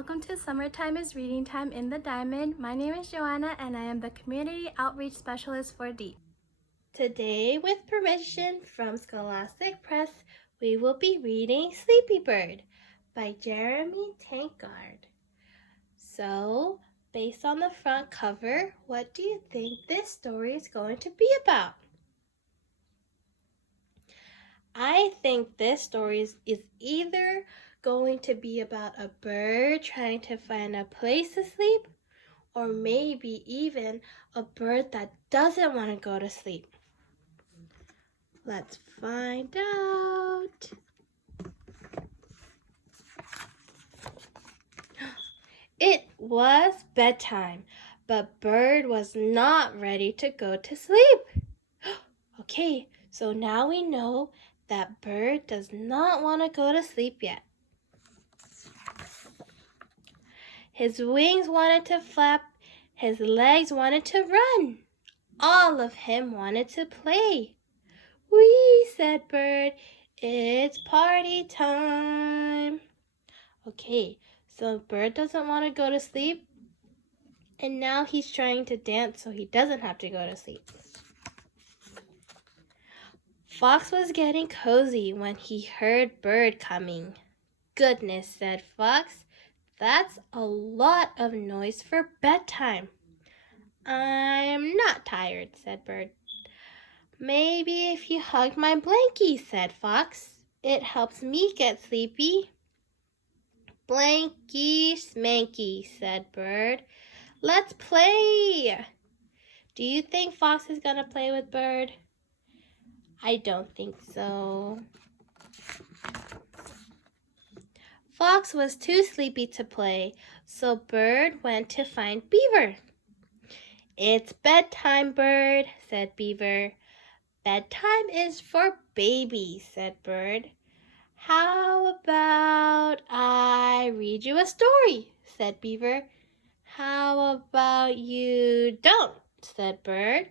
Welcome to Summertime is Reading Time in the Diamond. My name is Joanna and I am the Community Outreach Specialist for DEEP. Today, with permission from Scholastic Press, we will be reading Sleepy Bird by Jeremy Tankard. So, based on the front cover, what do you think this story is going to be about? I think this story is either going to be about a bird trying to find a place to sleep, or maybe even a bird that doesn't want to go to sleep. Let's find out. It was bedtime, but Bird was not ready to go to sleep. Okay, so now we know that Bird does not want to go to sleep yet. His wings wanted to flap, his legs wanted to run. All of him wanted to play. "Wee," said Bird, "it's party time." Okay, so Bird doesn't want to go to sleep, and now he's trying to dance so he doesn't have to go to sleep. Fox was getting cozy when he heard Bird coming. "Goodness," said Fox, "that's a lot of noise for bedtime." "I'm not tired," said Bird. "Maybe if you hug my blankie," said Fox. "It helps me get sleepy." "Blanky smanky," said Bird. "Let's play." Do you think Fox is going to play with Bird? I don't think so. Fox was too sleepy to play, so Bird went to find Beaver. "It's bedtime, Bird," said Beaver. "Bedtime is for babies," said Bird. "How about I read you a story?" said Beaver. "How about you don't?" said Bird.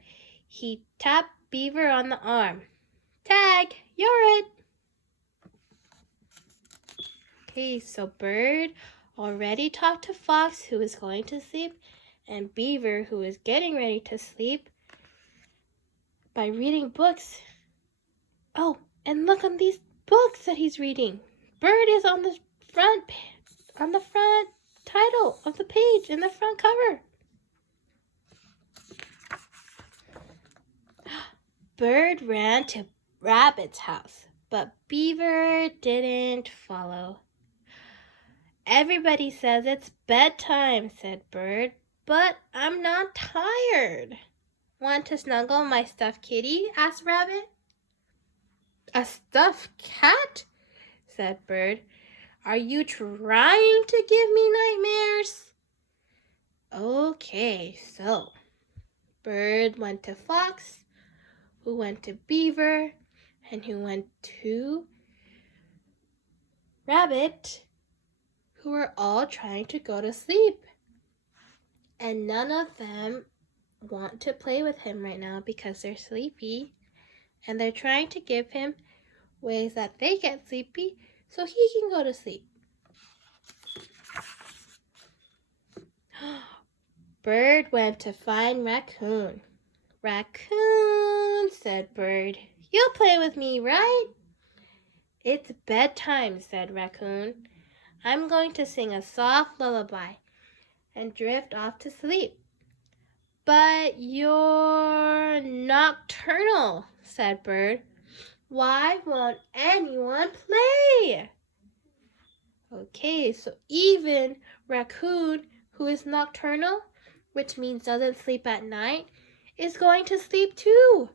He tapped Beaver on the arm. "Tag, you're it." Okay, so Bird already talked to Fox, who was going to sleep, and Beaver, who was getting ready to sleep, by reading books. Oh, and look on these books that he's reading. Bird is on the front title of the page in the front cover. Bird ran to Rabbit's house, but Beaver didn't follow. "Everybody says it's bedtime," said Bird, "but I'm not tired." "Want to snuggle my stuffed kitty?" asked Rabbit. "A stuffed cat?" said Bird. "Are you trying to give me nightmares?" Okay, so Bird went to Fox, who went to Beaver, and who went to Rabbit, who were all trying to go to sleep. And none of them want to play with him right now because they're sleepy, and they're trying to give him ways that they get sleepy so he can go to sleep. Bird went to find Raccoon. "Raccoon," said Bird, "you'll play with me, right?" "It's bedtime," said Raccoon. "I'm going to sing a soft lullaby and drift off to sleep." "But you're nocturnal," said Bird. "Why won't anyone play?" Okay, so even Raccoon, who is nocturnal, which means doesn't sleep at night, is going to sleep too.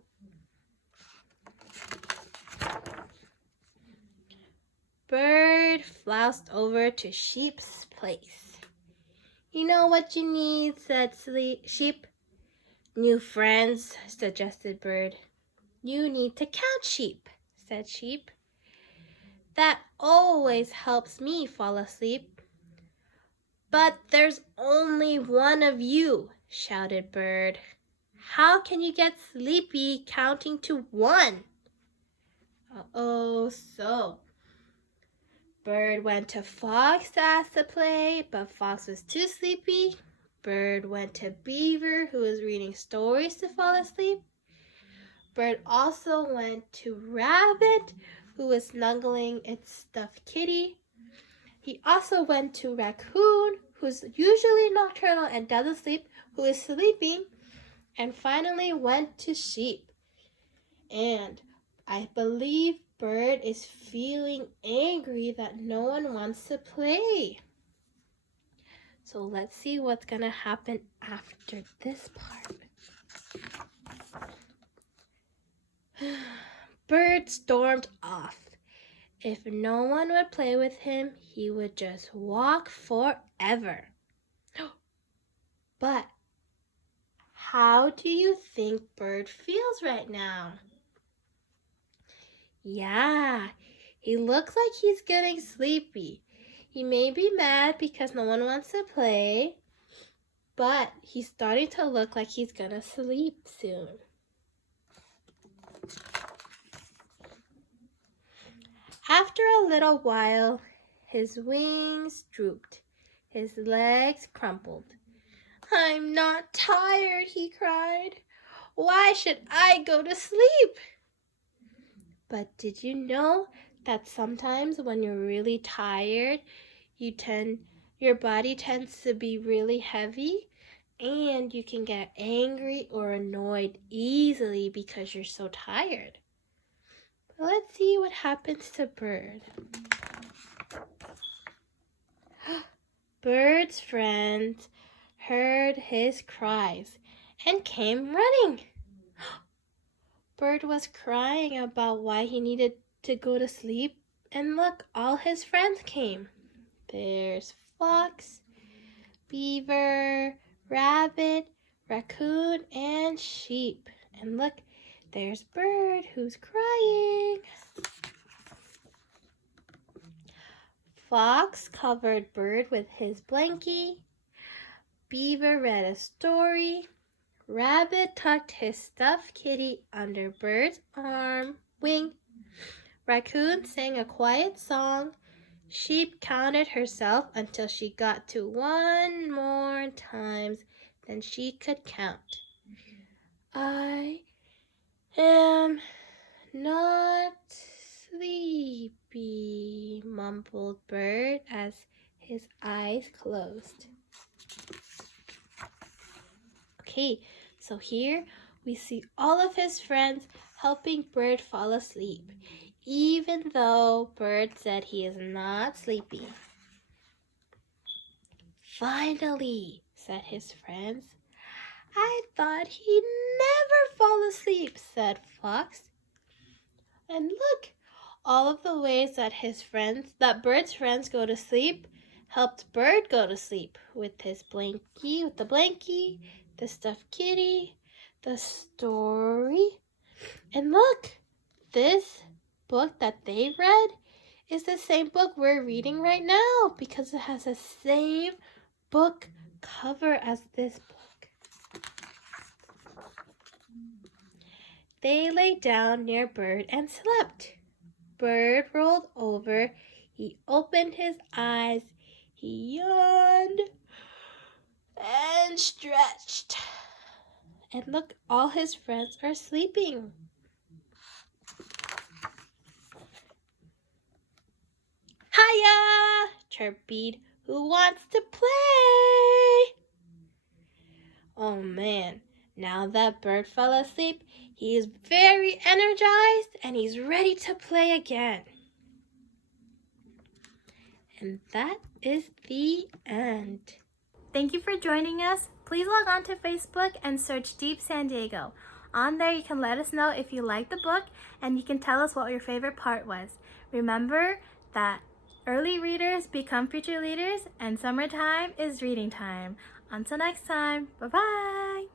Bird flounced over to Sheep's place. "You know what you need," said Sheep. "New friends," suggested Bird. "You need to count sheep," said Sheep. "That always helps me fall asleep." "But there's only one of you," shouted Bird. "How can you get sleepy counting to one?" So Bird went to Fox to ask to play, but Fox was too sleepy. Bird went to Beaver, who was reading stories to fall asleep. Bird also went to Rabbit, who was snuggling its stuffed kitty. He also went to Raccoon, who's usually nocturnal and doesn't sleep, who is sleeping, and finally went to Sheep. And I believe Bird is feeling angry that no one wants to play. So let's see what's gonna happen after this part. Bird stormed off. If no one would play with him, he would just walk forever. But how do you think Bird feels right now? Yeah, he looks like he's getting sleepy. He may be mad because no one wants to play, but he's starting to look like he's gonna sleep soon. After a little while, his wings drooped, his legs crumpled. "I'm not tired," he cried. "Why should I go to sleep?" But did you know that sometimes when you're really tired, your body tends to be really heavy, and you can get angry or annoyed easily because you're so tired? But let's see what happens to Bird. Bird's friends heard his cries and came running. Bird was crying about why he needed to go to sleep, and look, all his friends came. There's Fox, Beaver, Rabbit, Raccoon, and Sheep. And look, there's Bird who's crying. Fox covered Bird with his blankie. Beaver read a story. Rabbit tucked his stuffed kitty under Bird's wing. Raccoon sang a quiet song. Sheep counted herself until she got to 1 more times than she could count. "I am not sleepy," mumbled Bird as his eyes closed. Okay, so here we see all of his friends helping Bird fall asleep, even though Bird said he is not sleepy. "Finally," said his friends. "I thought he'd never fall asleep," said Fox. And look, all of the ways that Bird's friends go to sleep helped Bird go to sleep with the blankie, the stuffed kitty, the story. And look, this book that they read is the same book we're reading right now because it has the same book cover as this book. They lay down near Bird and slept. Bird rolled over. He opened his eyes. He yawned and stretched. And look, all his friends are sleeping. "Hiya!" chirped Bede. "Who wants to play?" Oh man, now that Bird fell asleep, he is very energized and he's ready to play again. And that is the end. Thank you for joining us. Please log on to Facebook and search Deep San Diego. On there, you can let us know if you like the book, and you can tell us what your favorite part was. Remember that early readers become future leaders, and summertime is reading time. Until next time, bye-bye.